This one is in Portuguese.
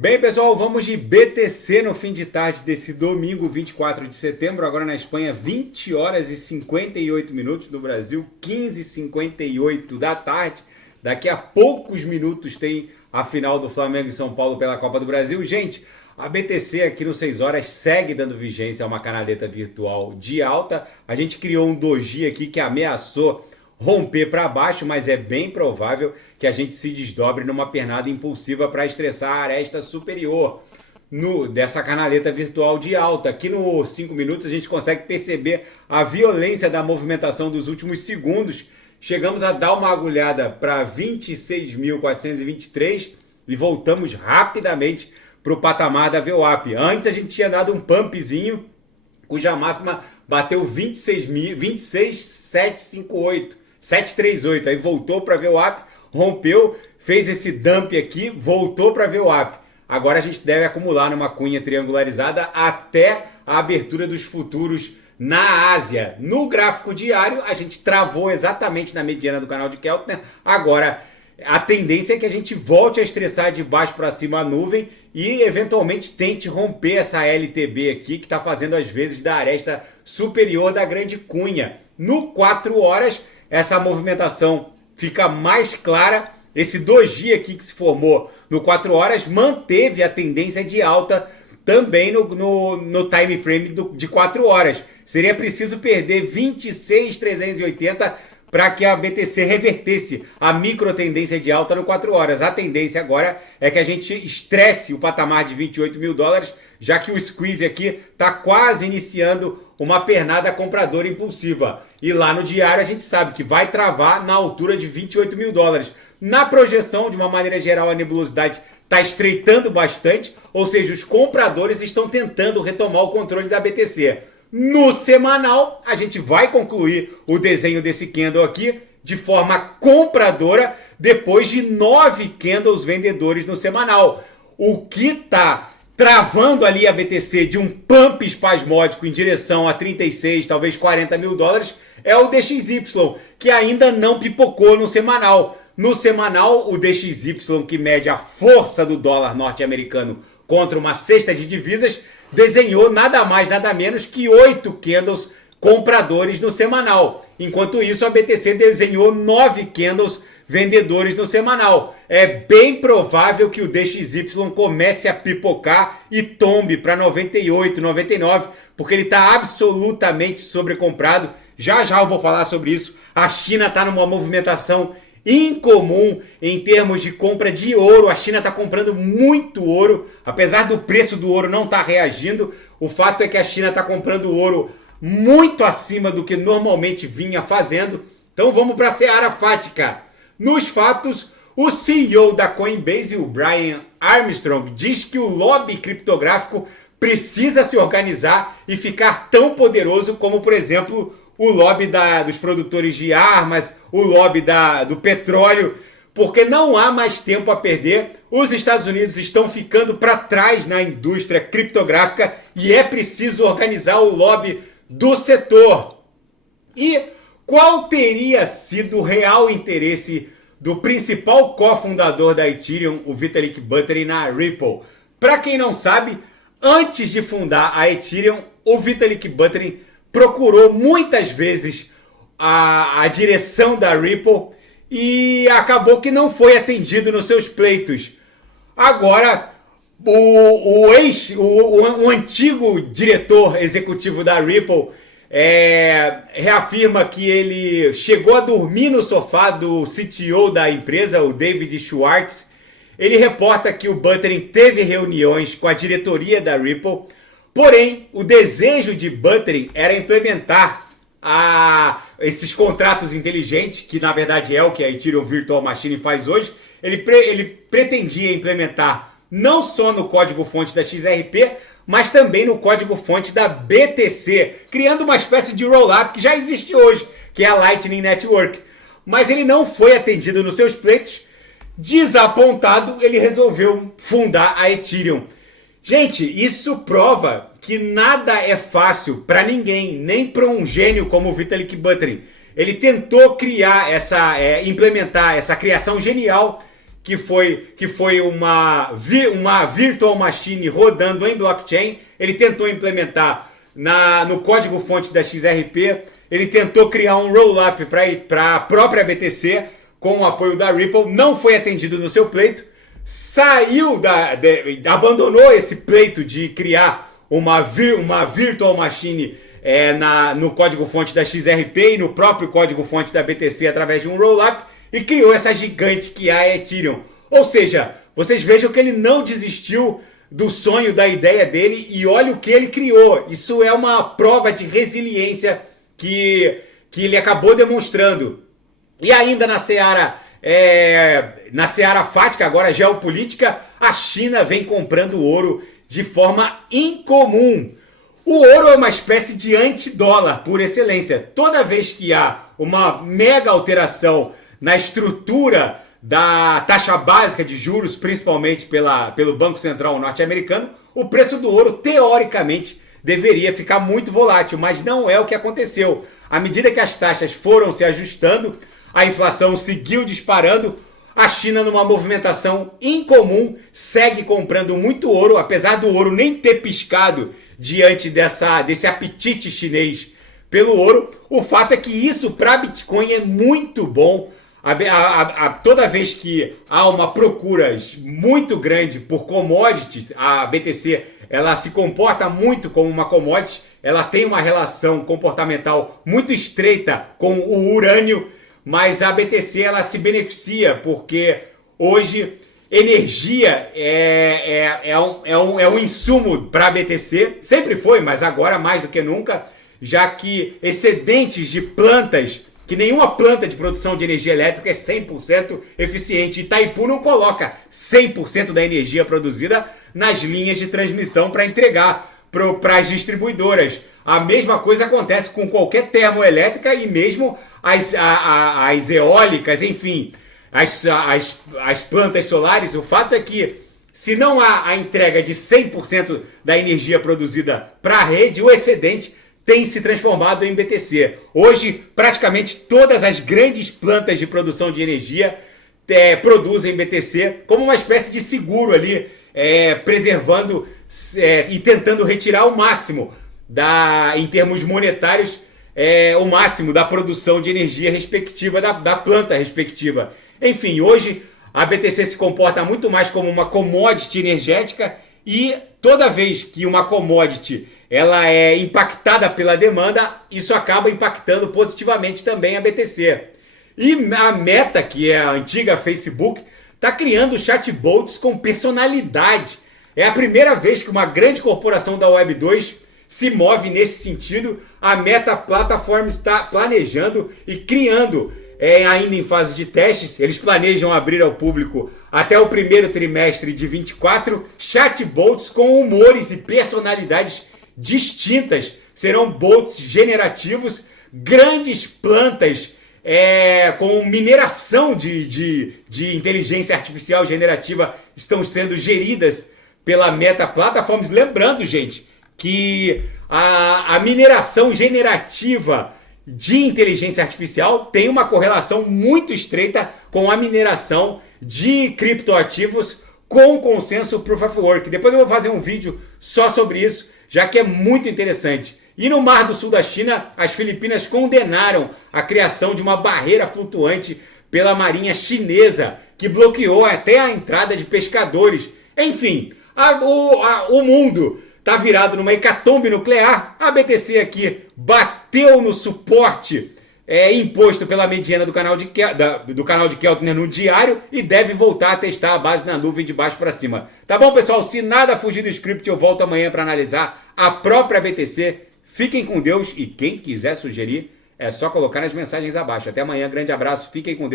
Bem, pessoal, vamos de BTC no fim de tarde desse domingo, 24 de setembro. Agora na Espanha, 20 horas e 58 minutos. No Brasil, 15h58 da tarde. Daqui a poucos minutos tem a final do Flamengo e São Paulo pela Copa do Brasil. Gente, a BTC aqui no 6 horas segue dando vigência a uma canaleta virtual de alta. A gente criou um doji aqui que ameaçou romper para baixo, mas é bem provável que a gente se desdobre numa pernada impulsiva para estressar a aresta superior dessa canaleta virtual de alta. Aqui nos 5 minutos a gente consegue perceber a violência da movimentação dos últimos segundos. Chegamos a dar uma agulhada para 26.423 e voltamos rapidamente para o patamar da VWAP. Antes a gente tinha dado um pumpzinho, cuja máxima bateu 26.758. 738, aí voltou para VWAP, rompeu, fez esse dump aqui, voltou para VWAP. Agora a gente deve acumular numa cunha triangularizada até a abertura dos futuros na Ásia. No gráfico diário, a gente travou exatamente na mediana do canal de Keltner. Agora, a tendência é que a gente volte a estressar de baixo para cima a nuvem e eventualmente tente romper essa LTB aqui, que está fazendo às vezes da aresta superior da grande cunha. No 4 horas, essa movimentação fica mais clara. Esse doji aqui que se formou no 4 horas manteve a tendência de alta também no time frame de 4 horas. Seria preciso perder 26.380 para que a BTC revertesse a micro tendência de alta no 4 horas. A tendência agora é que a gente estresse o patamar de 28 mil dólares, já que o squeeze aqui está quase iniciando uma pernada compradora impulsiva. E lá no diário a gente sabe que vai travar na altura de 28 mil dólares. Na projeção, de uma maneira geral, a nebulosidade está estreitando bastante, ou seja, os compradores estão tentando retomar o controle da BTC. No semanal, a gente vai concluir o desenho desse candle aqui de forma compradora depois de 9 candles vendedores no semanal. O que está travando ali a BTC de um pump espasmódico em direção a 36, talvez 40 mil dólares, é o DXY, que ainda não pipocou no semanal. No semanal, o DXY, que mede a força do dólar norte-americano contra uma cesta de divisas, desenhou nada mais, nada menos que 8 candles compradores no semanal. Enquanto isso, a BTC desenhou 9 candles vendedores no semanal. É bem provável que o DXY comece a pipocar e tombe para 98, 99, porque ele está absolutamente sobrecomprado. Já já eu vou falar sobre isso. A China está numa movimentação incomum em termos de compra de ouro. A China está comprando muito ouro, apesar do preço do ouro não estar reagindo. O fato é que a China está comprando ouro muito acima do que normalmente vinha fazendo. Então vamos para a seara fática. Nos fatos, o CEO da Coinbase, o Brian Armstrong, diz que o lobby criptográfico precisa se organizar e ficar tão poderoso como, por exemplo, o lobby dos produtores de armas, o lobby do petróleo, porque não há mais tempo a perder. Os Estados Unidos estão ficando para trás na indústria criptográfica e é preciso organizar o lobby do setor. E qual teria sido o real interesse do principal cofundador da Ethereum, o Vitalik Buterin, na Ripple? Para quem não sabe, antes de fundar a Ethereum, o Vitalik Buterin procurou muitas vezes a direção da Ripple e acabou que não foi atendido nos seus pleitos. Agora, o antigo diretor executivo da Ripple reafirma que ele chegou a dormir no sofá do CTO da empresa, o David Schwartz. Ele reporta que o Buterin teve reuniões com a diretoria da Ripple, porém o desejo de Buterin era implementar esses contratos inteligentes, que na verdade é o que a Ethereum Virtual Machine faz hoje. Ele pretendia implementar não só no código-fonte da XRP, mas também no código-fonte da BTC, criando uma espécie de roll-up que já existe hoje, que é a Lightning Network. Mas ele não foi atendido nos seus pleitos. Desapontado, ele resolveu fundar a Ethereum. Gente, isso prova que nada é fácil para ninguém, nem para um gênio como o Vitalik Buterin. Ele tentou implementar essa criação genial que foi uma virtual machine rodando em blockchain. Ele tentou implementar no código-fonte da XRP, ele tentou criar um roll-up para a própria BTC com o apoio da Ripple, não foi atendido no seu pleito, abandonou esse pleito de criar uma virtual machine no código-fonte da XRP e no próprio código-fonte da BTC através de um roll-up e criou essa gigante que é a Ethereum. Ou seja, vocês vejam que ele não desistiu do sonho, da ideia dele, e olha o que ele criou. Isso é uma prova de resiliência que ele acabou demonstrando. E ainda na seara fática, agora geopolítica, a China vem comprando ouro de forma incomum. O ouro é uma espécie de antidólar por excelência. Toda vez que há uma mega alteração na estrutura da taxa básica de juros, principalmente pelo Banco Central norte-americano, o preço do ouro, teoricamente, deveria ficar muito volátil, mas não é o que aconteceu. À medida que as taxas foram se ajustando, a inflação seguiu disparando, a China, numa movimentação incomum, segue comprando muito ouro, apesar do ouro nem ter piscado diante desse apetite chinês pelo ouro. O fato é que isso para Bitcoin é muito bom. Toda vez que há uma procura muito grande por commodities, a BTC ela se comporta muito como uma commodity, ela tem uma relação comportamental muito estreita com o urânio, mas a BTC ela se beneficia porque hoje energia é um insumo para a BTC, sempre foi, mas agora mais do que nunca, já que excedentes de plantas, que nenhuma planta de produção de energia elétrica é 100% eficiente. Itaipu não coloca 100% da energia produzida nas linhas de transmissão para entregar para as distribuidoras. A mesma coisa acontece com qualquer termoelétrica e mesmo as eólicas, enfim, as plantas solares. O fato é que se não há a entrega de 100% da energia produzida para a rede, o excedente tem se transformado em BTC. Hoje, praticamente todas as grandes plantas de produção de energia produzem BTC como uma espécie de seguro ali, preservando e tentando retirar o máximo, em termos monetários, o máximo da produção de energia respectiva da planta respectiva. Enfim, hoje a BTC se comporta muito mais como uma commodity energética e toda vez que uma commodity ela é impactada pela demanda, isso acaba impactando positivamente também a BTC. E a Meta, que é a antiga Facebook, está criando chatbots com personalidade. É a primeira vez que uma grande corporação da Web 2 se move nesse sentido. A Meta Platform está planejando e criando, ainda em fase de testes, eles planejam abrir ao público até o primeiro trimestre de 24, chatbots com humores e personalidades distintas. Serão bots generativos, grandes plantas com mineração de inteligência artificial generativa estão sendo geridas pela Meta Platforms. Lembrando, gente, que a mineração generativa de inteligência artificial tem uma correlação muito estreita com a mineração de criptoativos com consenso Proof of Work. Depois eu vou fazer um vídeo só sobre isso, já que é muito interessante. E no Mar do Sul da China, as Filipinas condenaram a criação de uma barreira flutuante pela marinha chinesa, que bloqueou até a entrada de pescadores. Enfim, o mundo está virado numa hecatombe nuclear. A BTC aqui bateu no suporte imposto pela mediana do canal de Keltner no diário e deve voltar a testar a base na nuvem de baixo para cima. Tá bom, pessoal? Se nada fugir do script, eu volto amanhã para analisar a própria BTC. Fiquem com Deus e quem quiser sugerir, é só colocar nas mensagens abaixo. Até amanhã, grande abraço, fiquem com Deus.